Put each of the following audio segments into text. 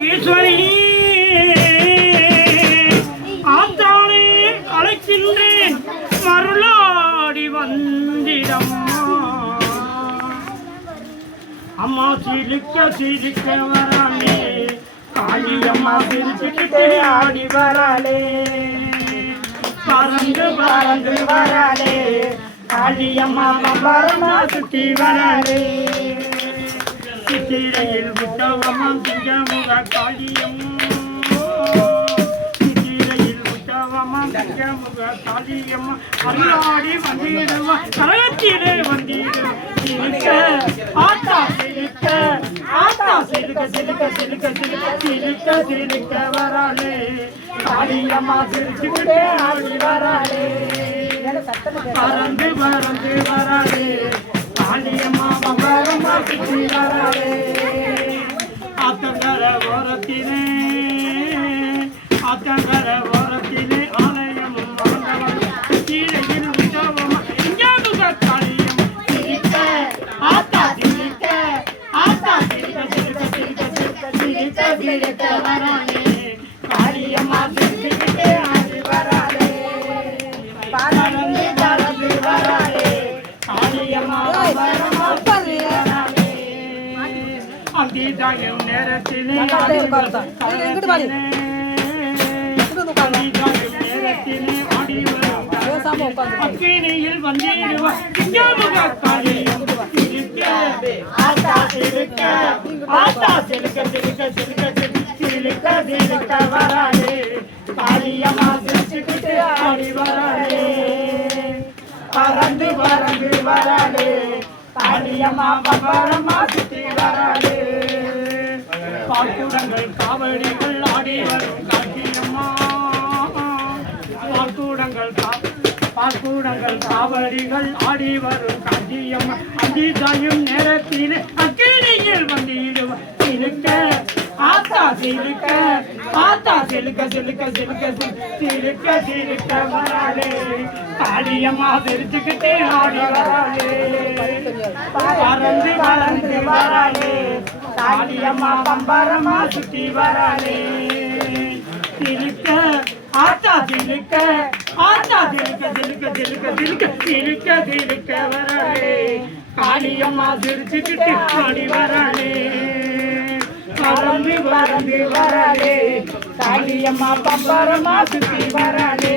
ஈஸ்வரி ஆத்தாளே அழைக்கின்றேன் மருளாடி வந்திடம்மா. அம்மா சிரிக்க சிரிக்க வரானே காளியம்மா சிரிச்சுக்கிட்டே ஆடி வராளே. பறந்து பறந்து வராளே காளியம்மா பம்பரமா சுத்தி வராளே. சித்திரையில் புத்தவமா சிங்கமுக காளியம்மா. சித்திரையில் புத்தவமா சிங்கமுக காளியம்மா மருளாடி வந்திடுவா கரகத்திலே வந்திடுவா. சிரிக்க ஆத்தா சிரிக்க ஆத்தா சிரிக்க சிரிக்க சிரிக்க சிரிக்க சிரிக்க சிரிக்க வராளே காளியம்மா சிரிச்சுக்கிட்டே ஆடி வராளே. பறந்து பறந்து வராளே காளியம்மா பம்பரமா சுத்தி வராளே. ஆத்தங்கர ஓரத்திலே ஆத்தங்கர ஓரத்திலே ஆலயமும் ஆண்டவன் கீழையில் உற்சவமா சிங்கமுக காளியம். சிரிக்க ஆத்தா சிரிக்க ஆத்தா சிரிக்க சிரிக்க சிரிக்க சிரிக்க சிரிக்க சிரிக்க வராளே காளியம்மா சிரிச்சுக்கிட்டே ஆடி வராளே. பறந்து பறந்து வராளே காளியம்மா பம்பரமா சுத்தி வராளே. அங்கீதாயம் நேரத்திலே அக்கினியில் வந்திடுவா சிங்கமுக காளியம். ஆத்தா சிரிக்க ஆத்தா சிரிக்க சிரிக்க சிரிக்க சிரிக்க சிரிக்க வராளே காளியம்மா சிரிச்சுக்கிட்டு ஆடி வராளே. பறந்து பறந்து வராளே காளியம்மா பம்பரமா சுத்தி வராளே. பால்கூடங்கள் காவடிகள் ஆடி வரும் காளியம்மா. பால்கூடங்கள் காவடிகள் ஆடி வரும் காளியம்மா. அந்திதாயும் நேரத்திலே அக்கினியில் வந்திடுவா சிரிக்க ஆத்தா சிரிக்க ஆத்தா சிலுக்க சிலுக்க சிலுக்க சிரிக்க சிரிக்க வராளே காளியம்மா சிரிச்சுக்கிட்டே ஆடி வராளே. பறந்து பறந்து வராளே காளியம்மா பம்பரமா சுத்தி வராளே. சிரிக்க ஆத்தா சிரிக்க ஆத்தா சிரிக்க சிரிக்க சிரிக்க சிரிக்க சிரிக்க சிரிக்க வராளே காளியம்மா சிரிச்சுக்கிட்டு ஆடி வராளே. பறந்து பறந்து வராளே காளியம்மா பம்பரமா சுத்தி வராளே.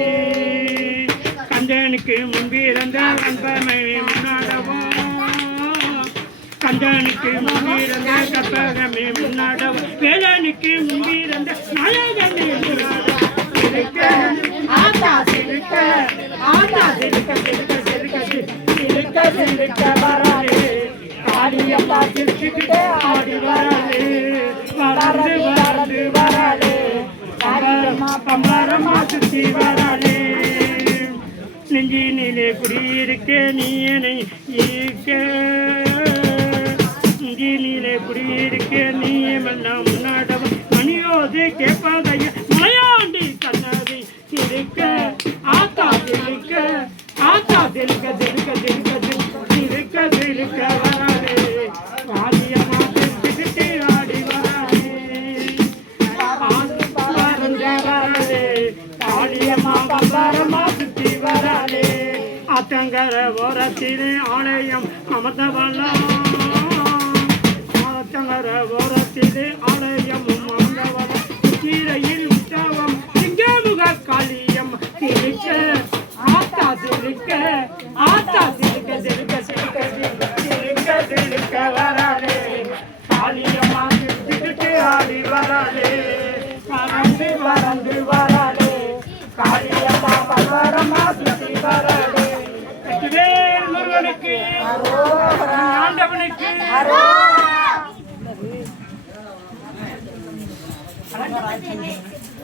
கந்தனுக்கு முன்பிருந்த கற்பகமே முன்னாடவும் கந்தனுக்கு முன்பிருந்த கற்பகமே முன்னாடவும் வேலனுக்கு முன்பிருந்த நாயகமே முன்னாடவும். சிரிக்க ஆத்தா சிரிக்க ஆத்தா சிரிக்க சிரிக்க சிரிக்க சிரிக்க சிரிக்க வராளே காளியம்மா சிரிச்சுக்கிட்டே ஆடி வராளே. பறந்து பறந்து வராளே காளியம்மா பம்பரமா சுத்தி வராளே. நெஞ்சினிலே குடியிருக்க நீ என்னை ஈர்க்க. நெஞ்சினிலே குடியிருக்க நீ எல்லாம் முன்னாடவும் மணியோது கேட்பதைய மலையாண்டி கண்ணாதி. சிரிக்க ஆத்தா சிரிக்க ஆத்தா சிரிக்க சிரிக்க சிரிக்க சிரிக்க சிரிக்க வராளே காளியம்மா சிரிச்சுக்கிட்டு ஆடி வராளே. பறந்து வராளே காளியம்மா பம்பரமா சுத்தி வராளே. ஆத்தங்கர ஓரத்திலே ஆலயம் அமர்ந்தவளா. ஆத்தங்கர ஓரத்திலே ஆலயமும் அமர்ந்தவளா. கீரையில் உற்சவம் சிங்கமுக காளியம். சிரிக்க ஆத்தா சிரிக்க ஆத்தா சிரிக்க சிரிக்க சிரிக்க சிரிக்க சிரிக்க வராளே காளியம்மா சிரிச்சுக்கிட்டு ஆடி வராளே. பறந்து பறந்து வராளே காளியம்மா பம்பரமா சுத்தி வராளே. முருகனுக்கு ஆண்டவனுக்கு